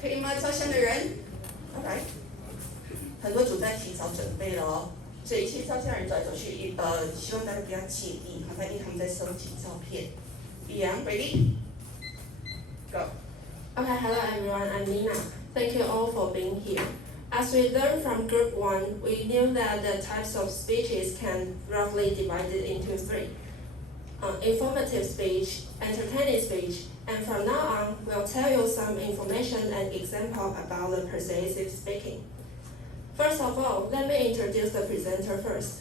可以吗？照相的人 ，Alright， 很多组在提早准备了哦，所以一切照相人走来走去，希望大家不要介意，好，因为他们在收集照片。Young, ready? Go. Okay, hello everyone, I'm Nina. Thank you all for being here. As we learned from group 1, we knew that the types of speeches can roughly divided into 3. Informative speech, entertaining speech, and from now on, we'll tell you some information and example about the persuasive speaking. First of all, let me introduce the presenter first.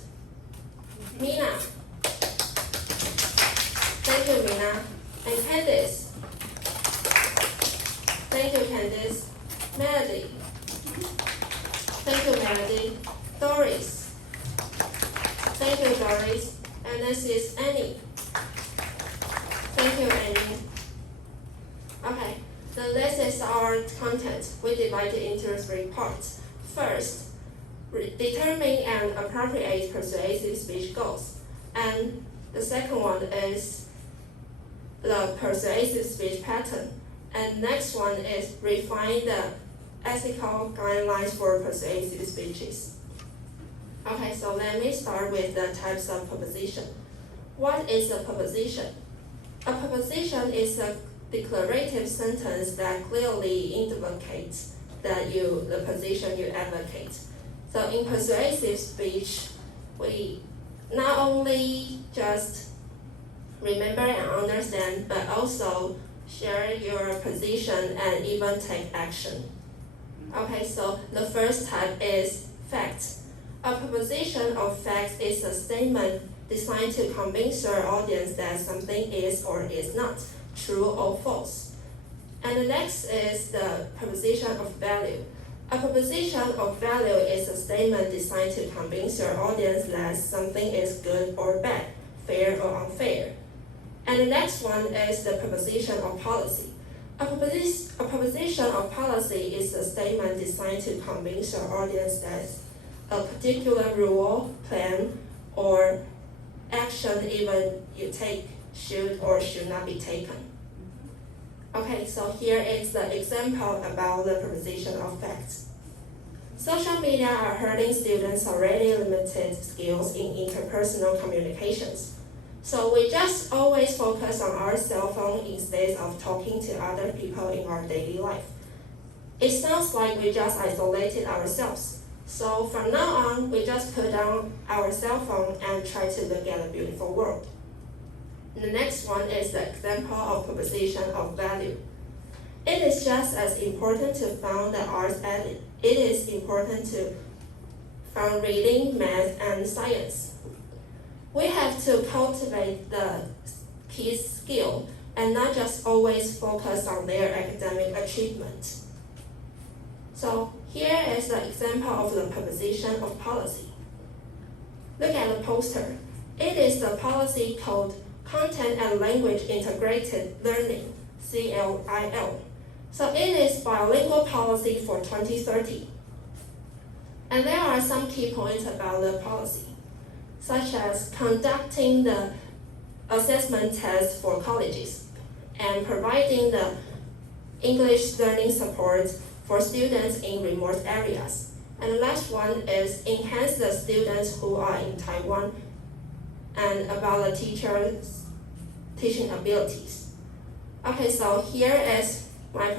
Mina. Thank you, Mina. And Candice. Thank you, Candice. Melody. Thank you, Melody. Doris. Thank you, Doris. And this is Annie. Thank you, Annie. Okay, then this is our content. We divide it into 3 parts. First, determine and appropriate persuasive speech goals. And the second one is the persuasive speech pattern. And next one is refine the ethical guidelines for persuasive speeches. Okay, so let me start with the types of proposition. What is a proposition? A proposition is a declarative sentence that clearly indicates the position you advocate. So in persuasive speech, we not only just remember and understand, but also share your position and even take action. Okay, so the first type is facts. A proposition of facts is a statement designed to convince your audience that something is or is not true or false. And the next is the proposition of value. A proposition of value is a statement designed to convince your audience that something is good or bad, fair or unfair. And the next one is the proposition of policy. A proposition of policy is a statement designed to convince your audience that a particular rule, plan, or action even you take should or should not be taken. Okay, so here is the example about the proposition of facts. Social media are hurting students' already limited skills in interpersonal communications. So we just always focus on our cell phone instead of talking to other people in our daily life. It sounds like we just isolated ourselves. So from now on, we just put down our cell phone and try to look at a beautiful world. The next one is the example of proposition of value. It is just as important to found the arts as it is important to found reading, math, and science. We have to cultivate the kids' skill and not just always focus on their academic achievement. So here is the example of the proposition of policy. Look at the poster. It is the policy called Content and Language Integrated Learning, CLIL. So it is bilingual policy for 2030. And there are some key points about the policy, such as conducting the assessment test for colleges and providing the English learning support for students in remote areas. And the last one is enhance the students who are in Taiwan and about the teachers' teaching abilities. Okay, so here is my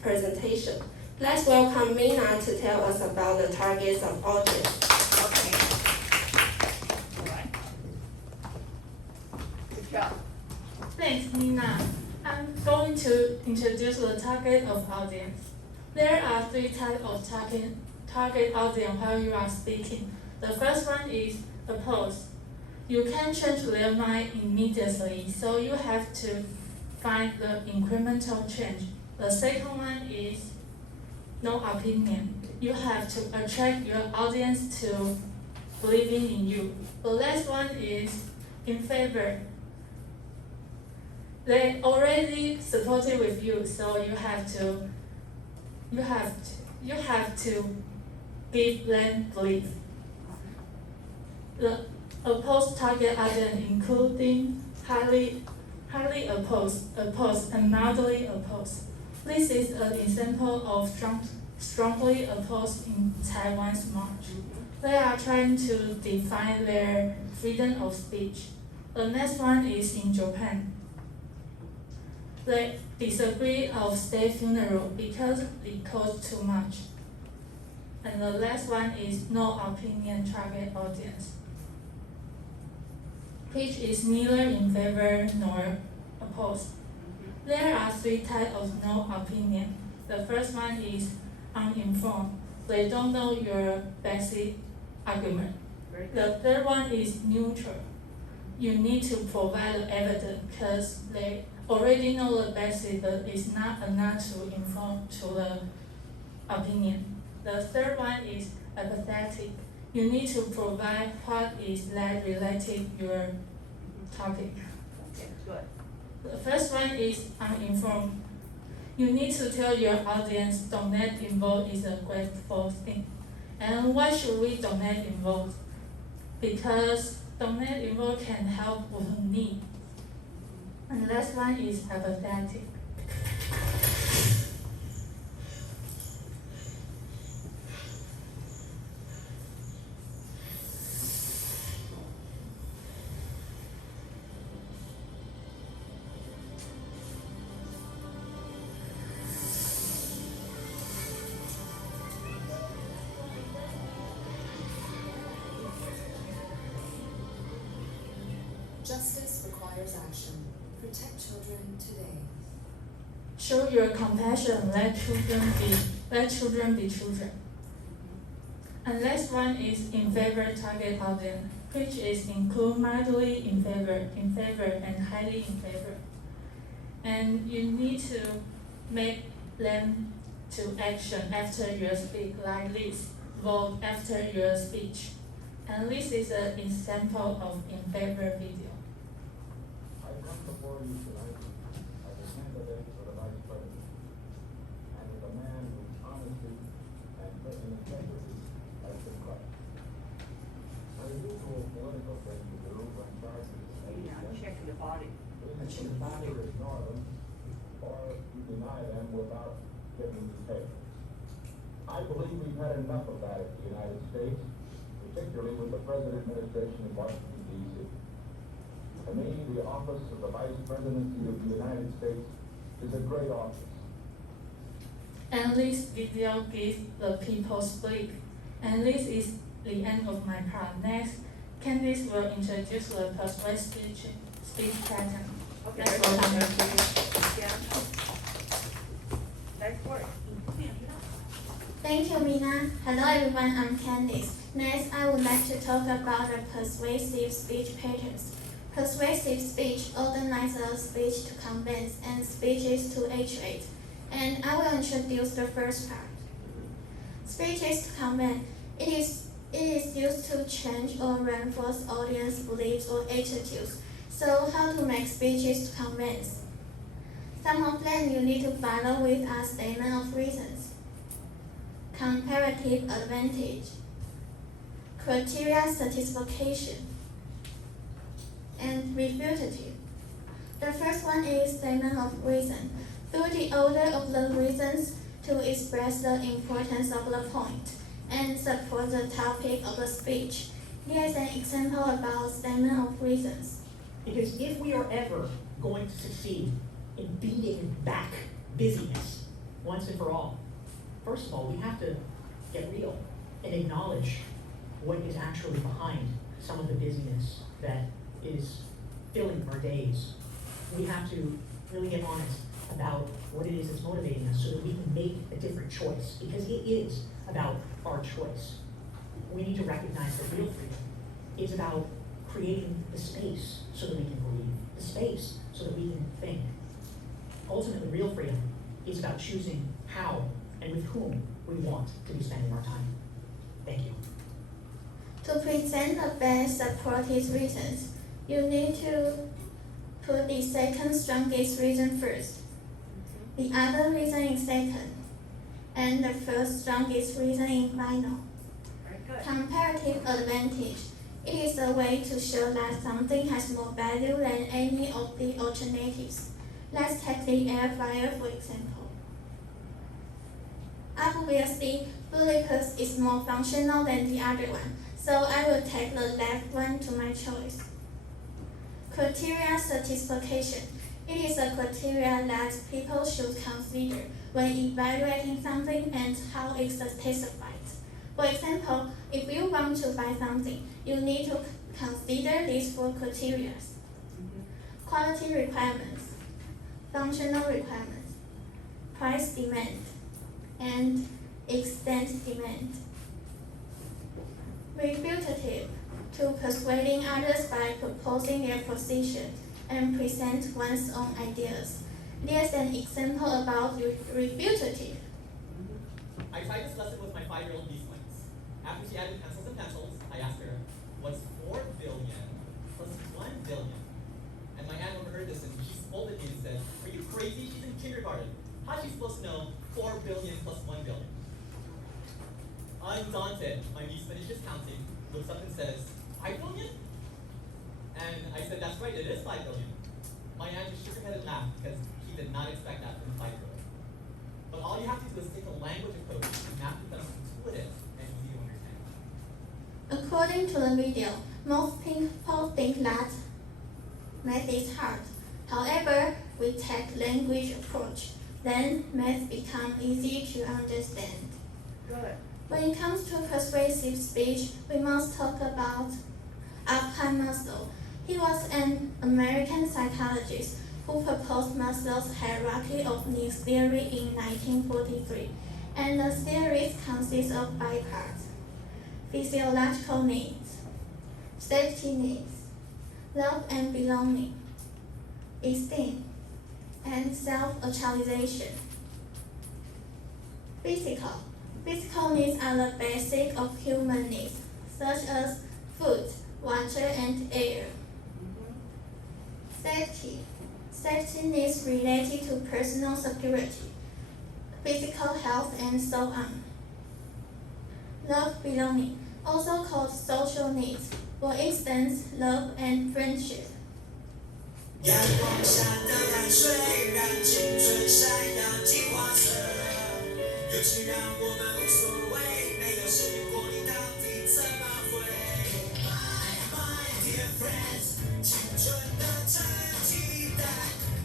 presentation. Let's welcome Mina to tell us about the targets of audience. Okay. All right. Good job. Thanks, Nina. I'm going to introduce the target of audience. There are 3 types of target audience while you are speaking. The first one is applause. You can change their mind immediately, so you have to find the incremental change. The second one is no opinion. You have to attract your audience to believing in you. The last one is in favor. They already supported with you, so you have to give them belief. The opposed target audience including highly opposed, and mildly opposed. This is an example of strongly opposed in Taiwan's march. They are trying to define their freedom of speech. The next one is in Japan. They disagree of state funeral because it costs too much. And the last one is no opinion target audience, which is neither in favor nor opposed. There are three types of no opinion. The first one is uninformed. They don't know your basic argument. The third one is neutral. You need to provide the evidence because they already know the basic, but it's not enough to inform to the opinion. The third one is apathetic. You need to provide what is that related your topic. Okay, good. The first one is uninformed. You need to tell your audience donate in vote is a grateful thing. And why should we donate in vote? Because donate in vote can help with need. And last one is apathetic. Justice requires action. Protect children today. Show your compassion, let children be children. And last one is in favor target audience, which is include mildly in favor, and highly in favor. And you need to make them to action after your speech, like this, vote after your speech. And this is an example of in favor video. I come before you tonight as a candidate for the Vice President, and as a man whose honesty and integrity has been questioned. The usual political thing to do when charges are made against your body. is to either ignore them or you deny them without giving details. I believe we've had enough of that in the United States, particularly with the present administration in Washington, D.C. To me, the office of the Vice Presidency of the United States is a great office. And this video gives the people speak. And this is the end of my part. Next, Candice will introduce the persuasive speech pattern. Okay, Let's very welcome good. her. Yeah. Nice work. Thank you, Mina. Hello everyone, I'm Candice. Next, I would like to talk about the persuasive speech patterns. Persuasive speech organizes speech to convince and speeches to educate. And I will introduce the first part. Speeches to convince. It is used to change or reinforce audience beliefs or attitudes. So how to make speeches to convince? Some of them you need to follow with a statement of reasons. Comparative advantage, criteria satisfaction, and refutative. The first one is statement of reason. Through the order of the reasons to express the importance of the point and support the topic of the speech. Here is an example about statement of reasons. Because if we are ever going to succeed in beating back busyness once and for all, first of all, we have to get real and acknowledge what is actually behind some of the busyness that is filling our days. We have to really get honest about what it is that's motivating us so that we can make a different choice, because it is about our choice. We need to recognize that real freedom is about creating the space so that we can breathe, the space so that we can think. Ultimately, real freedom is about choosing how and with whom we want to be spending our time. Thank you. To present the best supportive reasons, you need to put the second strongest reason first. The other reason in second, and the first strongest reason in final. Very good. Comparative advantage. It is a way to show that something has more value than any of the alternatives. Let's take the air fryer for example. Obviously, Bullipus is more functional than the other one, so I will take the left one to my choice. Criteria satisfaction. It is a criteria that people should consider when evaluating something and how it's satisfied. For example, if you want to buy something, you need to consider these 4 criteria. Quality requirements, functional requirements, price demand, and extent demand. Refutative, to persuading others by proposing their position and present one's own ideas. There's an example about refutative. I tried this lesson with my 5-year-old niece once. After she added pencils and pencils, I asked her, what's 4 billion plus 1 billion? And my aunt overheard this and she scolded me and said, are you crazy? She's in kindergarten. How's she supposed to know 4 billion plus 1 billion? Undaunted, my niece finishes counting, looks up and says, 5 billion? And I said, that's right, it is 5 billion. My aunt just shook her head and laughed because she did not expect that from a 5-year-old. But all you have to do is take a language approach and math becomes intuitive and easy to understand. According to the video, most people think that math is hard. However, we take language approach, then math becomes easy to understand. Good. When it comes to persuasive speech, we must talk about Abraham Maslow. He was an American psychologist who proposed Maslow's hierarchy of needs theory in 1943, and the theory consists of 5 parts: physiological needs, safety needs, love and belonging, esteem, and self-actualization. Physical needs are the basic of human needs, such as food, water, and air. Safety needs related to personal security, physical health, and so on. Love belonging, also called social needs, for instance, love and friendship. 阳光下的汗水让青春闪耀金黄色，友情让我们无所谓，没有试过你到底怎么会 My dear friends， 青春的成绩单，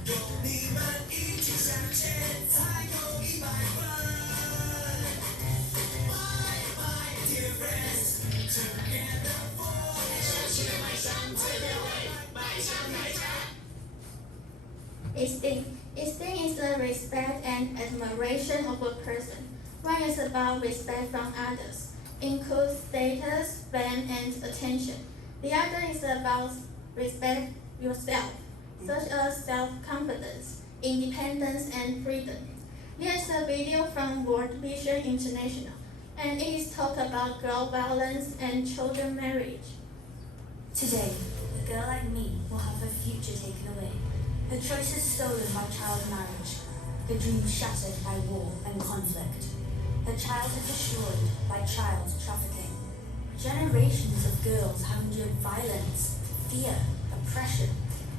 有你们一起向前，才有100分。My dear friends， Together forever， 手起来迈向最美味，迈向台前。Esteem is the respect and admiration of a person. One is about respect from others, includes status, fame, and attention. The other is about respect yourself, such as self-confidence, independence, and freedom. There's a video from World Vision International, and it is talk about girl violence and children marriage. Today, a girl like me will have her future taken away. Her choices stolen by child marriage, her dreams shattered by war and conflict, her childhood destroyed by child trafficking. Generations of girls have endured violence, fear, oppression,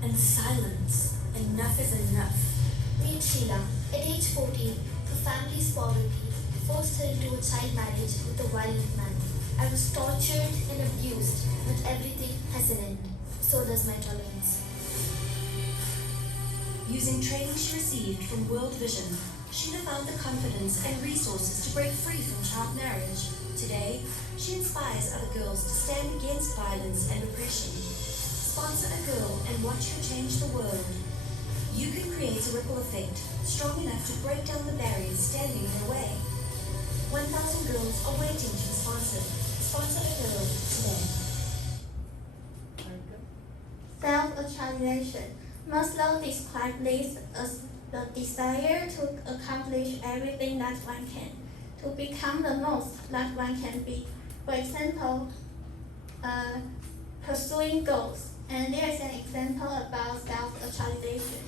and silence. Enough is enough. Meet Sheila. At age 14, her family's poverty forced her into a child marriage with a violent man. I was tortured and abused, but everything has an end. So does my tolerance. Using training she received from World Vision, Sheila found the confidence and resources to break free from child marriage. Today, she inspires other girls to stand against violence and oppression. Sponsor a girl and watch her change the world. You can create a ripple effect strong enough to break down the barriers standing in your way. 1,000 girls are waiting to be sponsored. Sponsor a girl today. Self-actualization. Maslow described this as the desire to accomplish everything that one can, to become the most that one can be. For example, pursuing goals. And there's an example about self-actualization.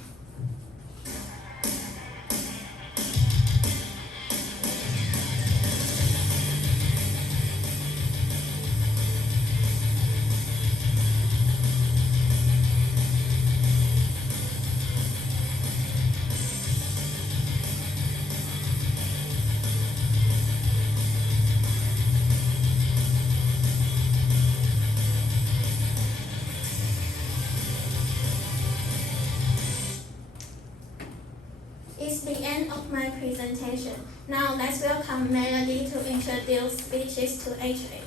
the end of my presentation. Now let's welcome Melody to introduce speeches to HA.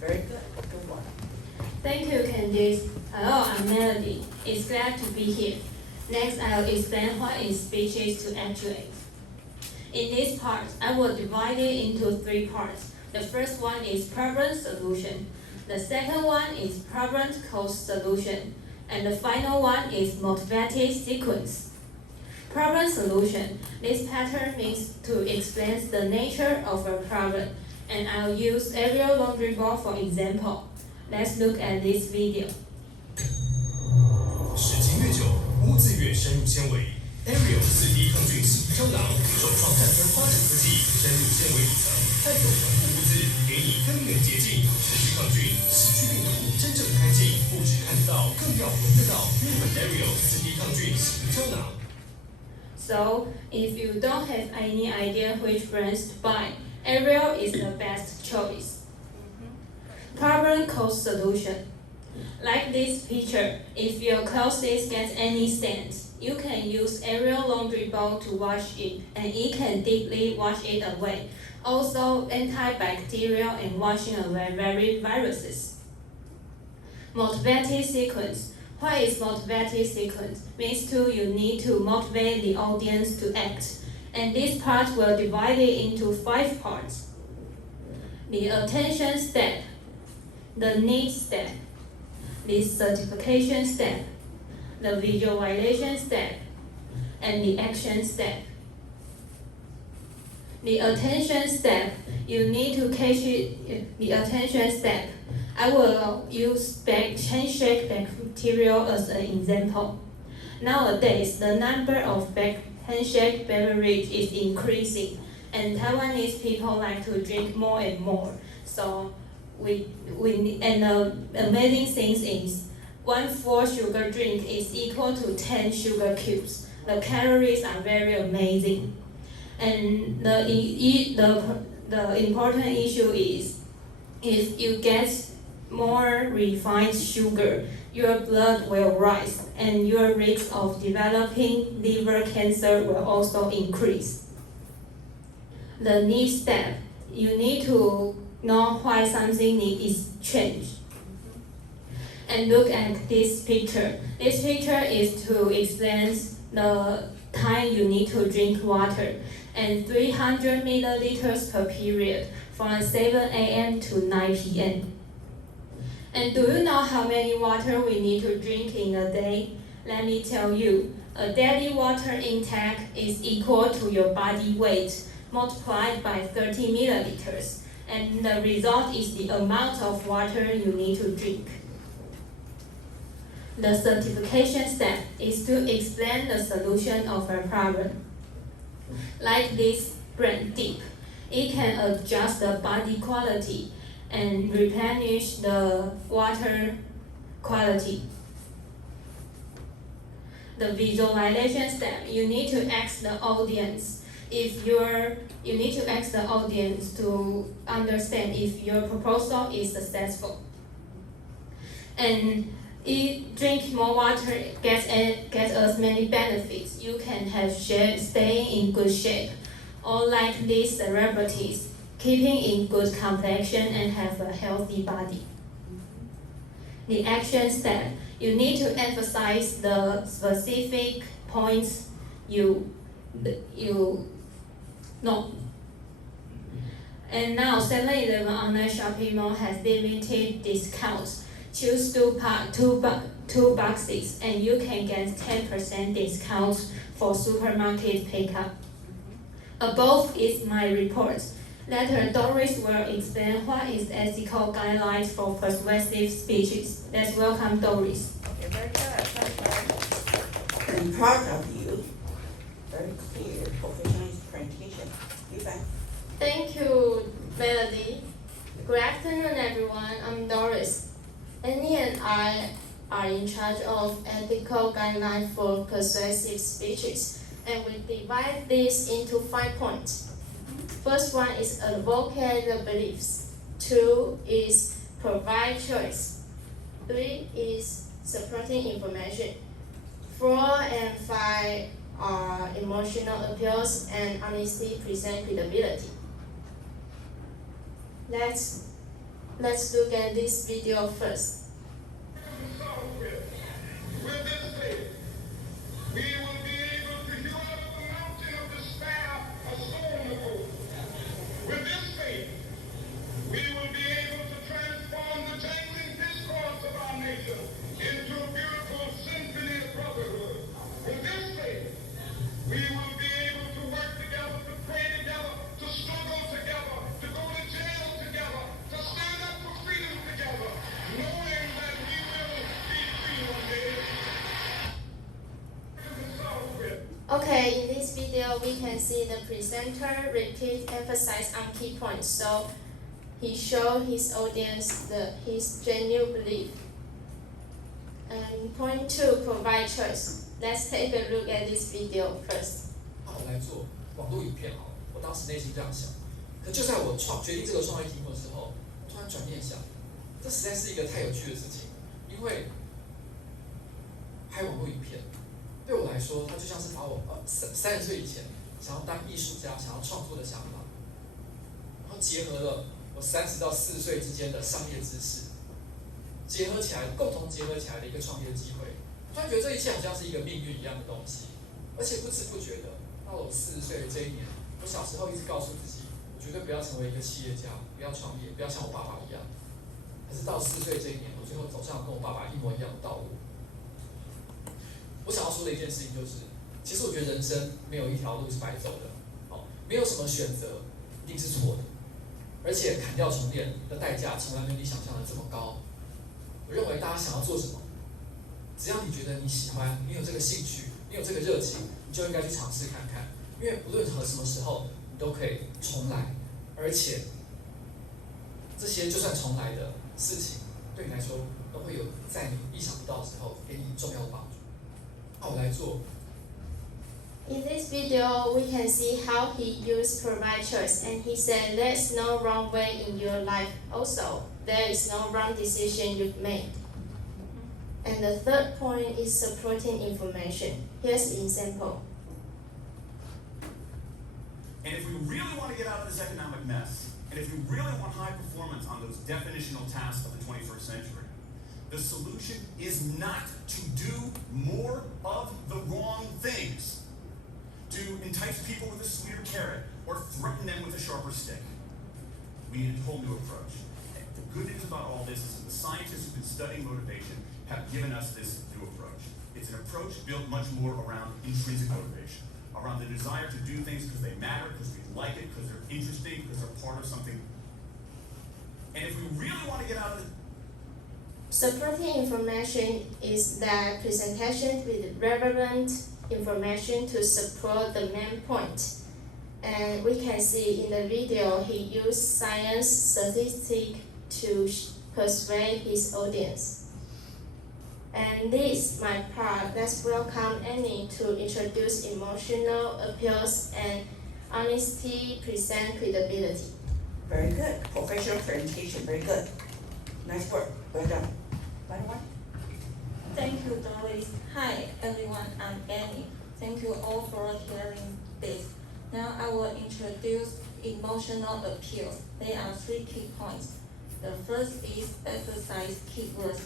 Very good. Good one. Thank you, Candice. Hello, I'm Melody. It's glad to be here. Next, I'll explain what is speeches to actuate. In this part, I will divide it into 3 parts. The first one is problem solution. The second one is problem cause solution. And the final one is motivated sequence. Problem solution. This pattern means to explain the nature of a problem. And I'll use aerial laundry ball for example. Let's look at this video. 时间越久，污渍越深入纤维。Ariel 4D 抗菌洗胶囊首创碳酸花酯科技，深入纤维里层，带走防腐污渍，给你根源洁净，持续抗菌，洗去病毒，真正干净，不只看得到，更要闻得到。日本 Ariel 4D 抗菌洗胶囊。So, if you don't have any idea which brands to buy, Ariel is the best choice. Problem cause solution. Like this picture, if your clothes get any stains, you can use Ariel laundry ball to wash it, and it can deeply wash it away. Also, antibacterial and washing away very viruses. Motivated sequence. What is motivated sequence? Means you need to motivate the audience to act. And this part will divide it into 5 parts. The attention step, the need step, the certification step, the visualization step, and the action step. The attention step, you need to catch it, the attention step. I will use handshake bacteria as an example. Nowadays, the number of handshake beverage is increasing, and Taiwanese people like to drink more and more. So and the amazing thing is 1 full sugar drink is equal to 10 sugar cubes. The calories are very amazing. And the important issue is if you get more refined sugar, your blood will rise and your risk of developing liver cancer will also increase. The need step, you need to know why something is changed. And look at this picture. This picture is to explain the time you need to drink water, and 300 milliliters per period from 7 a.m. to 9 p.m. And do you know how many water we need to drink in a day? Let me tell you, a daily water intake is equal to your body weight multiplied by 30 milliliters. And the result is the amount of water you need to drink. The certification step is to explain the solution of a problem. Like this brand dip, it can adjust the body quality and replenish the water quality. The visualization step, you need to ask the audience you need to ask the audience to understand if your proposal is successful. And drink more water gets us many benefits. You can have staying in good shape, or like these celebrities, keeping in good complexion and have a healthy body. The action step, you need to emphasize the specific points you know. And now 7-Eleven online shopping mall has limited discounts. Choose two boxes and you can get 10% discount for supermarket pickup. Above is my report. Later, Doris will explain what is ethical guidelines for persuasive speeches. Let's welcome Doris. Okay, very good. I'm proud of you. Very clear, professional presentation. Yifan. Thank you, Melody. Good afternoon, everyone. I'm Doris. Annie and I are in charge of ethical guidelines for persuasive speeches, and we divide this into 5 points. First one is advocate the beliefs. 2 is provide choice. 3 is supporting information. 4 and 5 are emotional appeals and honesty present credibility. Let's look at this video first. With this faith, we will be able to hew out of the mountain of despair a stone of hope. With this faith, we will be able to transform the jangling discourse of our nation into a beautiful symphony of brotherhood. With this faith, we will be able to work together, to pray together, to struggle together, to go to jail together, to stand up for freedom together, knowing that we will be free one day. Okay, in this video, we can see the presenter repeat emphasize on key points. So he showed his audience his genuine belief. And point 2, provide choice. Let's take a look at this video first. 那我来做网络影片好了，我当时内心这样想。可就在我决定这个创业题目的时候，我突然转念想，这实在是一个太有趣的事情，因为拍网络影片对我来说，它就像是把我30岁以前想要当艺术家、想要创作的想法，然后结合了我30到40岁之间的商业知识，共同结合起来的一个创业机会。突然觉得这一切好像是一个命运一样的东西，而且不知不觉的，到了我40岁的这一年，我小时候一直告诉自己，我绝对不要成为一个企业家，不要创业，不要像我爸爸一样。可是到40岁这一年，我最后走上了跟我爸爸一模一样的道路。我想要说的一件事情就是，其实我觉得人生没有一条路是白走的，没有什么选择一定是错的，而且砍掉重练的代价从来没有你想象的这么高。我认为大家想要做什么，只要你觉得你喜欢，你有这个兴趣，你有这个热情，你就应该去尝试看看，因为不论什么时候你都可以重来，而且这些就算重来的事情，对你来说都会有在你意想不到的时候给你重要的帮助。那我来做。In this video, we can see how he used provide choice, and he said there's no wrong way in your life. Also, there is no wrong decision you've made. And the third point is supporting information. Here's an example. And if we really want to get out of this economic mess, and if we really want high performance on those definitional tasks of the 21st century, the solution is not to do more of the wrong things, to entice people with a sweeter carrot or threaten them with a sharper stick. We need a whole new approach. And the good news about all this is that the scientists who've been studying motivation have given us this new approach. It's an approach built much more around intrinsic motivation, around the desire to do things because they matter, because we like it, because they're interesting, because they're part of something. And if we really want to get out of the Supporting information is the presentation with relevant information to support the main point. And we can see in the video he used science statistics to persuade his audience. And this my part. Let's welcome Annie to introduce emotional appeals and honesty present credibility. Very good. Professional presentation. Very good. Nice work. Well done. Right away. Thank you, Doris. Hi, everyone. I'm Annie. Thank you all for hearing this. Now I will introduce emotional appeal. There are 3 key points. The first is emphasize keywords.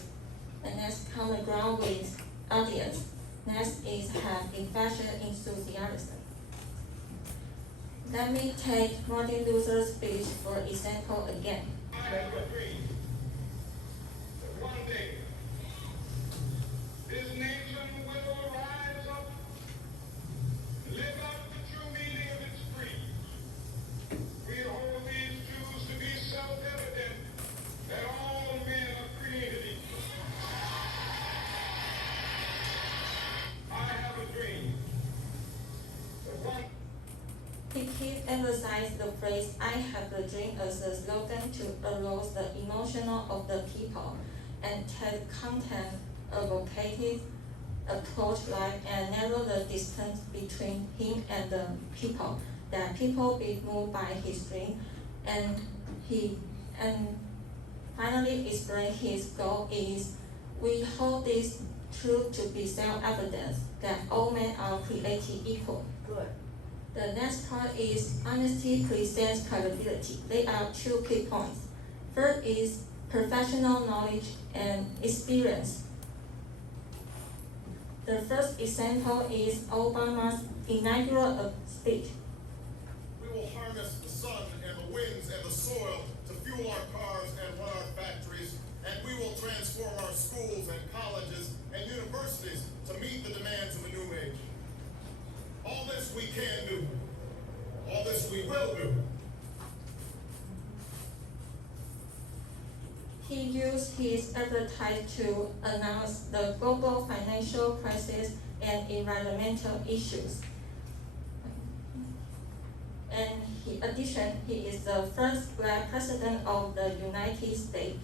The next common ground with audience. Next is have infectious enthusiasm. Let me take Martin Luther's speech for example again. I have a dream that one day this nation will rise up, live out the true meaning of its creed. We hold these truths to be self-evident, that all men are created equal. I have a dream that one He keeps emphasizing the phrase "I have a dream" as a slogan to arouse the emotional of the people, and take content advocated approach life and narrow the distance between him and the people. That people be moved by his dream, and finally explain his goal is We hold this truth to be self-evident that all men are created equal. Good. The next part is honesty presents credibility. There are 2 key points. First is professional knowledge and experience. The first example is Obama's inaugural speech. We will harness the sun and the winds and the soil to fuel our cars and run our factories, and we will transform our schools and colleges and universities to meet the demands of a new age. All this we can do. All this we will do. He used his advertisement to announce the global financial crisis and environmental issues. And in addition, he is the first Black president of the United States.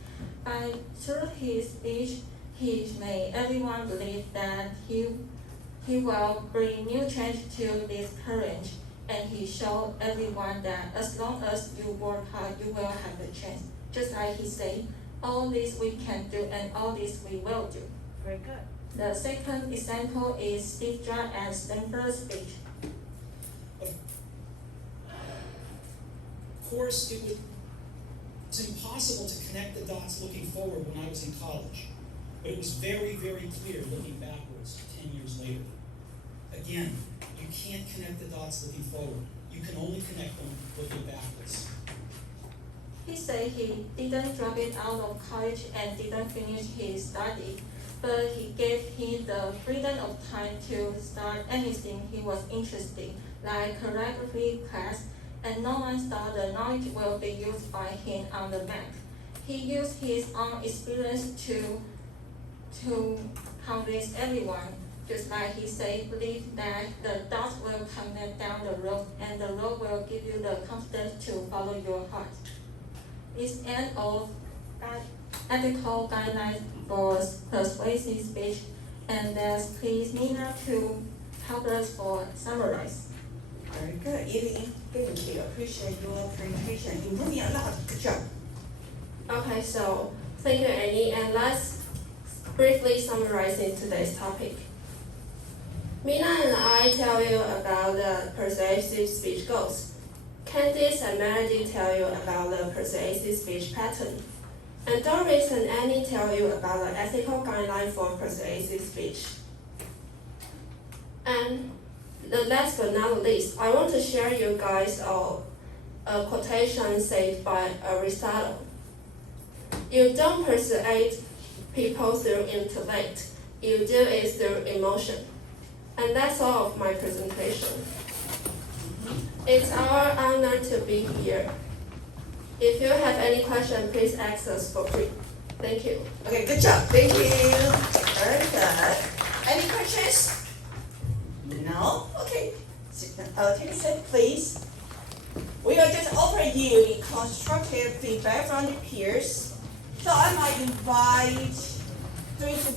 Through his speech, he made everyone believe that he will bring new change to this current, and he showed everyone that as long as you work hard, you will have a chance. Just like he said, all this we can do and all this we will do. Very good. The second example is Steve Jobs and Stanford's speech. Of course, it's impossible to connect the dots looking forward when I was in college, but it was very, very clear looking backwards 10 years later. Again, you can't connect the dots looking forward. You can only connect them looking backwards. He said he didn't drop it out of college and didn't finish his study, but he gave him the freedom of time to start anything he was interested in, like calligraphy class, and no one thought the knowledge will be used by him on the Mac. He used his own experience to convince everyone, just like he said, believe that the dots will connect down the road, and the road will give you the confidence to follow your heart. It's end of ethical guidelines for persuasive speech, and let's please Nina to help us for summarize. Very good. Evie, thank you. Appreciate your presentation. You really a lot. Good job. Okay, so thank you, Annie, and let's briefly summarize today's topic. Mina and I tell you about the persuasive speech goals. Candice and Melody tell you about the persuasive speech pattern. And Doris and Annie tell you about the ethical guideline for persuasive speech. And the last but not least, I want to share you guys a quotation said by Aristotle. You don't persuade people through intellect, you do it through emotion. And that's all of my presentation. It's our honor to be here. If you have any questions, please ask us for free. Thank you. Okay, good job. Thank you. Very good. Any questions? No? Okay. Take a seat, please. We will just offer you the constructive feedback from the peers. So I might invite 3 to